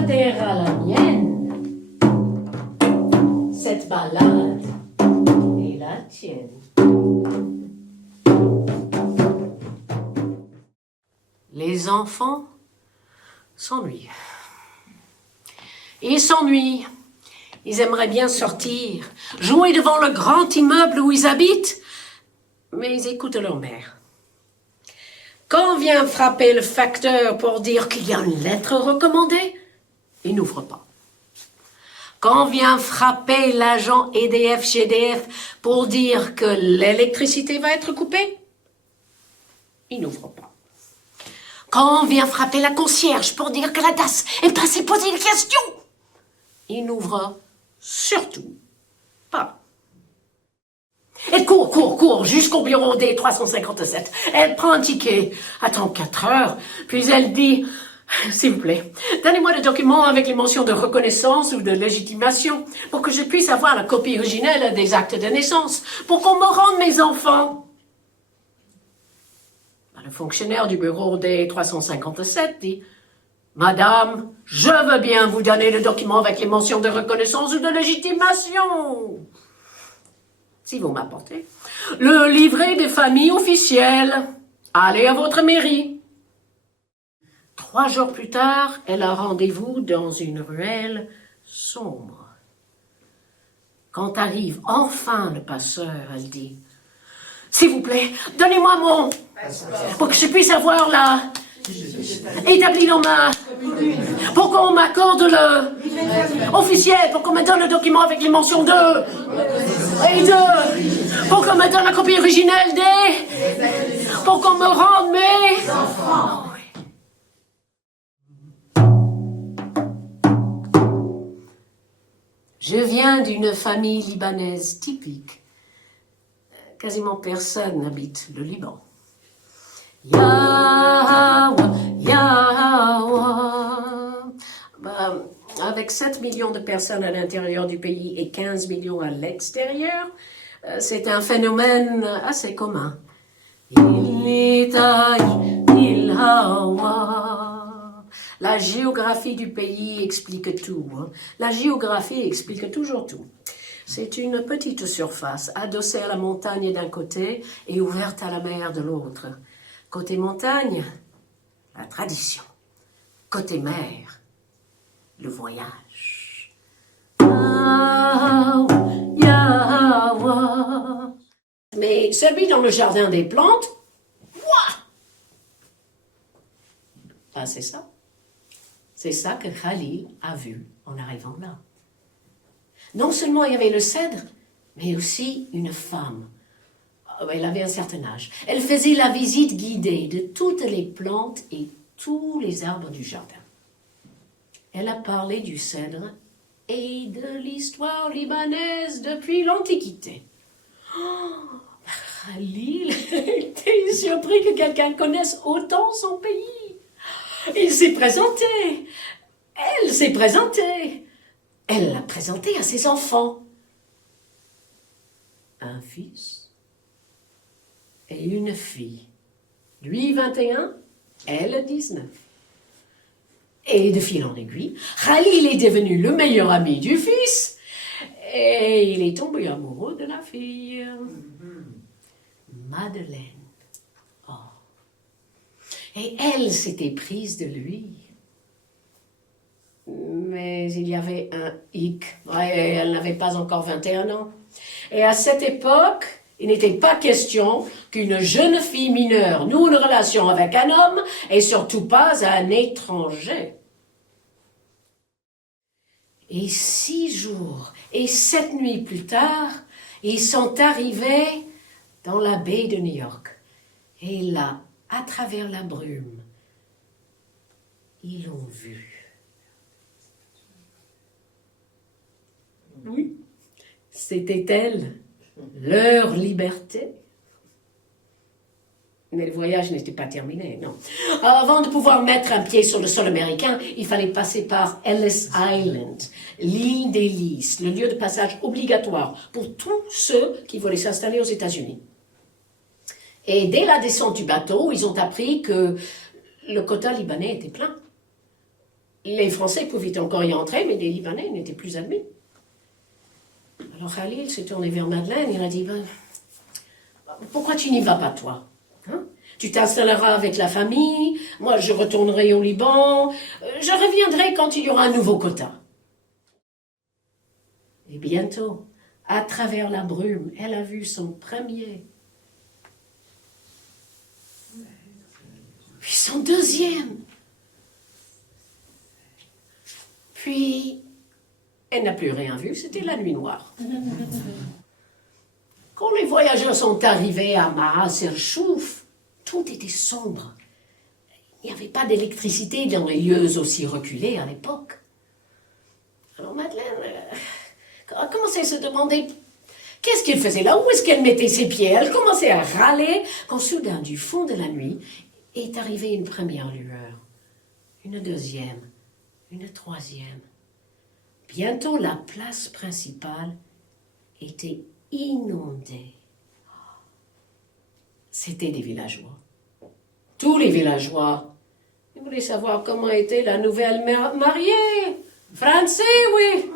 ta terre à la mienne, cette balade est la tienne. Les enfants s'ennuient. Ils s'ennuient. Ils aimeraient bien sortir, jouer devant le grand immeuble où ils habitent, mais ils écoutent leur mère. Quand vient frapper le facteur pour dire qu'il y a une lettre recommandée, il n'ouvre pas. Quand vient frapper l'agent EDF-GDF pour dire que l'électricité va être coupée, il n'ouvre pas. Quand vient frapper la concierge pour dire que la DAS est passée poser une question, il n'ouvre surtout pas. Elle court jusqu'au bureau des 357. Elle prend un ticket, attend 4 heures, puis elle dit « S'il vous plaît, donnez-moi le document avec les mentions de reconnaissance ou de légitimation pour que je puisse avoir la copie originelle des actes de naissance, pour qu'on me rende mes enfants. » Le fonctionnaire du bureau des 357 dit « Madame, je veux bien vous donner le document avec les mentions de reconnaissance ou de légitimation. Si vous m'apportez le livret des familles officielles, allez à votre mairie. » 3 jours plus tard, elle a rendez-vous dans une ruelle sombre. Quand arrive enfin le passeur, elle dit « S'il vous plaît, donnez-moi mon... pour que je puisse avoir la... établi dans ma... pour qu'on m'accorde le... officiel, pour qu'on me donne le document avec les mentions de... et de... pour qu'on me donne la copie originelle des... pour qu'on me rende mes... enfants. Je viens d'une famille libanaise typique. Quasiment personne n'habite le Liban. Yahwa, Yahwa. Avec 7 millions de personnes à l'intérieur du pays et 15 millions à l'extérieur, c'est un phénomène assez commun. La géographie du pays explique tout. La géographie explique toujours tout. C'est une petite surface, adossée à la montagne d'un côté et ouverte à la mer de l'autre. Côté montagne, la tradition. Côté mer, le voyage. Mais celui dans le jardin des plantes, ouah! Ah, c'est ça. C'est ça que Khalil a vu en arrivant là. Non seulement il y avait le cèdre, mais aussi une femme. Elle avait un certain âge. Elle faisait la visite guidée de toutes les plantes et tous les arbres du jardin. Elle a parlé du cèdre et de l'histoire libanaise depuis l'Antiquité. Oh, Khalil était surpris que quelqu'un connaisse autant son pays. Il s'est présenté. Elle s'est présentée. Elle l'a présenté à ses enfants. Un fils et une fille. Lui 21, elle 19. Et de fil en aiguille, Khalil est devenu le meilleur ami du fils et il est tombé amoureux de la fille. Madeleine. Oh. Et elle s'était prise de lui. Mais il y avait un hic. Ouais, elle n'avait pas encore 21 ans. Et à cette époque, il n'était pas question qu'une jeune fille mineure noue une relation avec un homme et surtout pas un étranger. Et 6 jours et 7 nuits plus tard, ils sont arrivés dans la baie de New York. Et là, à travers la brume, ils l'ont vue. Oui, c'était elle, leur liberté. Mais le voyage n'était pas terminé, non. Avant de pouvoir mettre un pied sur le sol américain, il fallait passer par Ellis Island, l'île des Lys, le lieu de passage obligatoire pour tous ceux qui voulaient s'installer aux États-Unis. Et dès la descente du bateau, ils ont appris que le quota libanais était plein. Les Français pouvaient encore y entrer, mais les Libanais n'étaient plus admis. Alors Khalil s'est tourné vers Madeleine, il a dit, ben, pourquoi tu n'y vas pas, toi, hein? Tu t'installeras avec la famille, moi je retournerai au Liban, je reviendrai quand il y aura un nouveau quota. Et bientôt, à travers la brume, elle a vu son premier, puis son deuxième, puis elle n'a plus rien vu, c'était la nuit noire. Quand les voyageurs sont arrivés à Maas el Chouf, tout était sombre. Il n'y avait pas d'électricité dans les lieux aussi reculés à l'époque. Alors Madeleine a commencé à se demander qu'est-ce qu'elle faisait là, où est-ce qu'elle mettait ses pieds. Elle commençait à râler quand soudain, du fond de la nuit, est arrivée une première lueur, une deuxième, une troisième. Bientôt, la place principale était inondée. C'était des villageois. Tous les villageois. Ils voulaient savoir comment était la nouvelle mariée. Français, oui.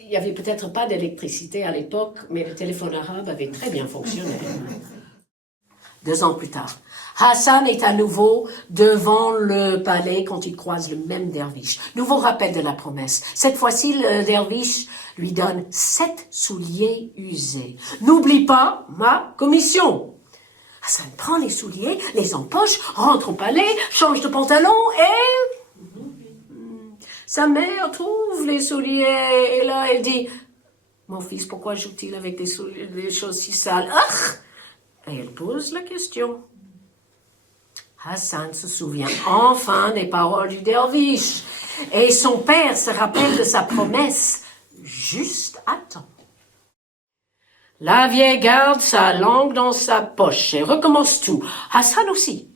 Il n'y avait peut-être pas d'électricité à l'époque, mais le téléphone arabe avait très bien fonctionné. 2 ans plus tard, Hassan est à nouveau devant le palais quand il croise le même derviche. Nouveau rappel de la promesse. Cette fois-ci, le derviche lui donne 7 souliers usés. N'oublie pas ma commission. Hassan prend les souliers, les empoche, rentre au palais, change de pantalon et... Sa mère trouve les souliers et là elle dit « Mon fils, pourquoi joue-t-il avec des choses si sales ?» Et elle pose la question. Hassan se souvient enfin des paroles du derviche et son père se rappelle de sa promesse juste à temps. La vieille garde sa langue dans sa poche et recommence tout. Hassan aussi.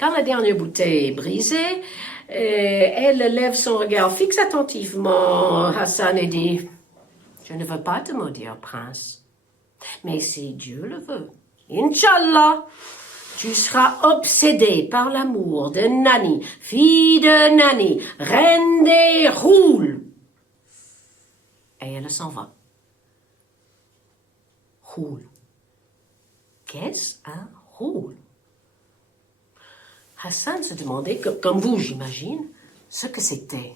Quand la dernière bouteille est brisée, elle lève son regard fixe attentivement Hassan et dit « Je ne veux pas te maudire, prince, mais si Dieu le veut, Inch'Allah, tu seras obsédé par l'amour de Nani, fille de Nani, reine des Roules. » Et elle s'en va. Roule. Qu'est-ce un roule? Hassan se demandait, comme vous j'imagine, ce que c'était.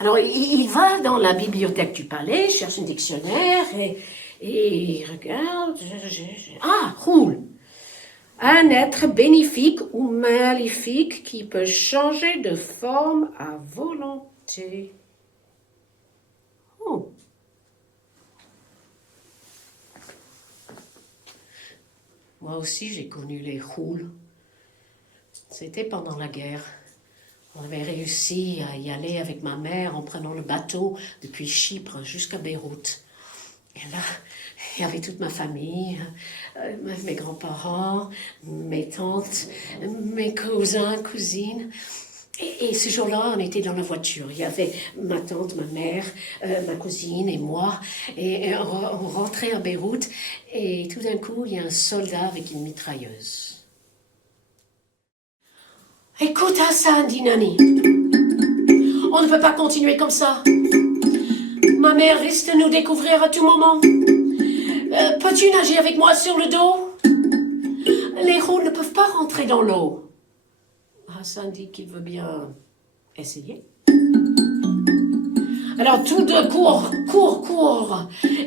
Alors il va dans la bibliothèque du palais, cherche un dictionnaire et il regarde. Ah, roule. Un être bénéfique ou maléfique qui peut changer de forme à volonté. Oh. Moi aussi, j'ai connu les roules. C'était pendant la guerre. On avait réussi à y aller avec ma mère en prenant le bateau depuis Chypre jusqu'à Beyrouth. Et là, il y avait toute ma famille, mes grands-parents, mes tantes, mes cousins, cousines. Et ce jour-là, on était dans la voiture. Il y avait ma tante, ma mère, ma cousine et moi. Et on rentrait à Beyrouth. Et tout d'un coup, il y a un soldat avec une mitrailleuse. « Écoute Hassan, dit Nani, on ne peut pas continuer comme ça. Ma mère risque de nous découvrir à tout moment. Peux-tu nager avec moi sur le dos? Les roues ne peuvent pas rentrer dans l'eau. » Hassan dit qu'il veut bien essayer. Alors tout de court.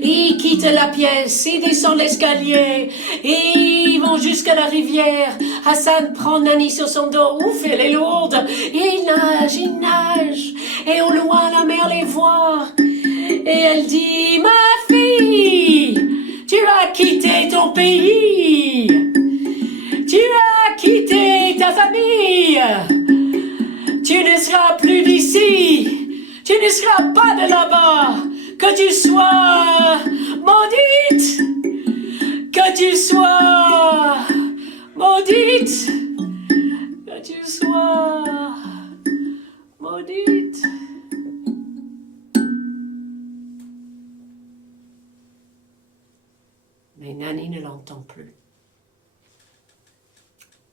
Ils quittent la pièce, ils descendent l'escalier, et ils vont jusqu'à la rivière. Hassan prend Nani sur son dos, ouf, elle est lourde. Il nage, et au loin la mer les voit. Et elle dit, ma fille, tu as quitté ton pays, tu as quitté ta famille, tu ne seras plus d'ici. Tu ne seras pas de là-bas, que tu sois maudite, que tu sois maudite, que tu sois maudite. Mais Nani ne l'entend plus.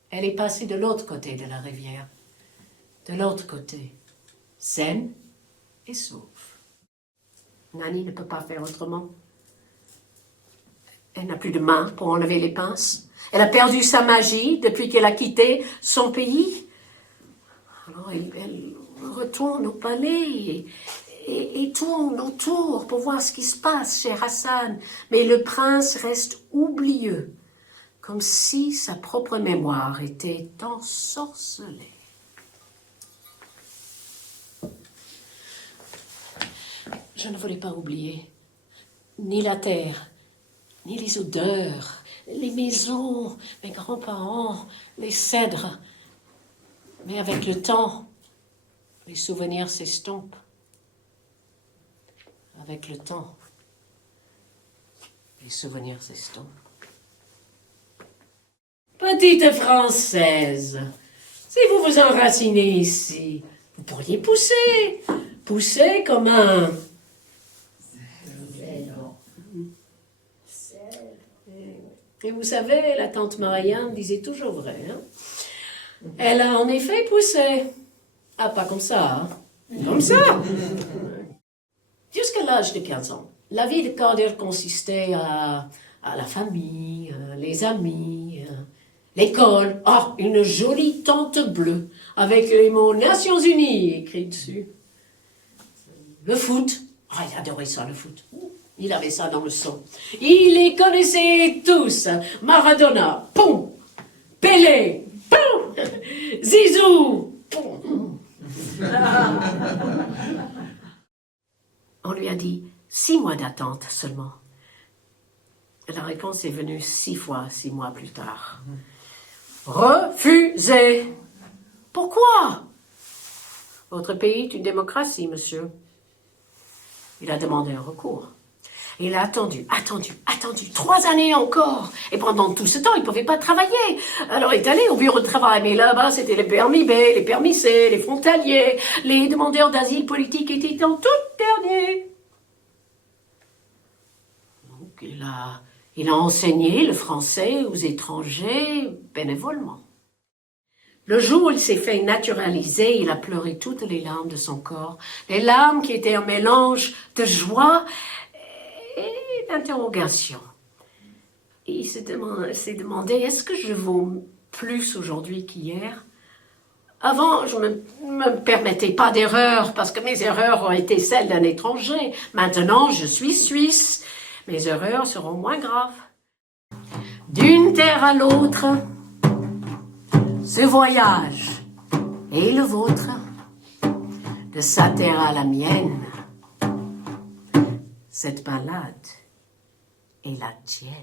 Elle est passée de l'autre côté de la rivière, de l'autre côté. saine et sauve. Nanny ne peut pas faire autrement. Elle n'a plus de main pour enlever les pinces. Elle a perdu sa magie depuis qu'elle a quitté son pays. Alors elle retourne au palais et tourne autour pour voir ce qui se passe chez Hassan. Mais le prince reste oublieux, comme si sa propre mémoire était ensorcelée. Je ne voulais pas oublier ni la terre, ni les odeurs, les maisons, mes grands-parents, les cèdres. Mais avec le temps, les souvenirs s'estompent. Avec le temps, les souvenirs s'estompent. Petite Française, si vous vous enracinez ici, vous pourriez pousser comme un... Et vous savez, la tante Marianne disait toujours vrai. Hein? Elle a en effet poussé. Ah, pas comme ça. Hein? Comme ça. Jusqu'à l'âge de 15 ans, la vie de Carter consistait à la famille, les amis, l'école. Ah, une jolie tente bleue avec les mots Nations Unies écrits dessus. Le foot. Ah, il adorait ça, le foot. Il avait ça dans le sang. Il les connaissait tous. Maradona, poum. Pelé, poum. Zizou, poum. On lui a dit 6 mois d'attente seulement. La réponse est venue 6 fois, 6 mois plus tard. Refusé. Pourquoi? Votre pays est une démocratie, monsieur. Il a demandé un recours. Il a attendu 3 années encore. Et pendant tout ce temps, il ne pouvait pas travailler. Alors il est allé au bureau de travail. Mais là-bas, c'était les permis B, les permis C, les frontaliers. Les demandeurs d'asile politique étaient en tout dernier. Donc il a enseigné le français aux étrangers bénévolement. Le jour où il s'est fait naturaliser, il a pleuré toutes les larmes de son corps. Les larmes qui étaient un mélange de joie et d'interrogation. Il s'est demandé, est-ce que je vaux plus aujourd'hui qu'hier? Avant, je ne me permettais pas d'erreurs, parce que mes erreurs ont été celles d'un étranger. Maintenant, je suis suisse. Mes erreurs seront moins graves. D'une terre à l'autre, ce voyage est le vôtre, de sa terre à la mienne. Cette balade est la tienne.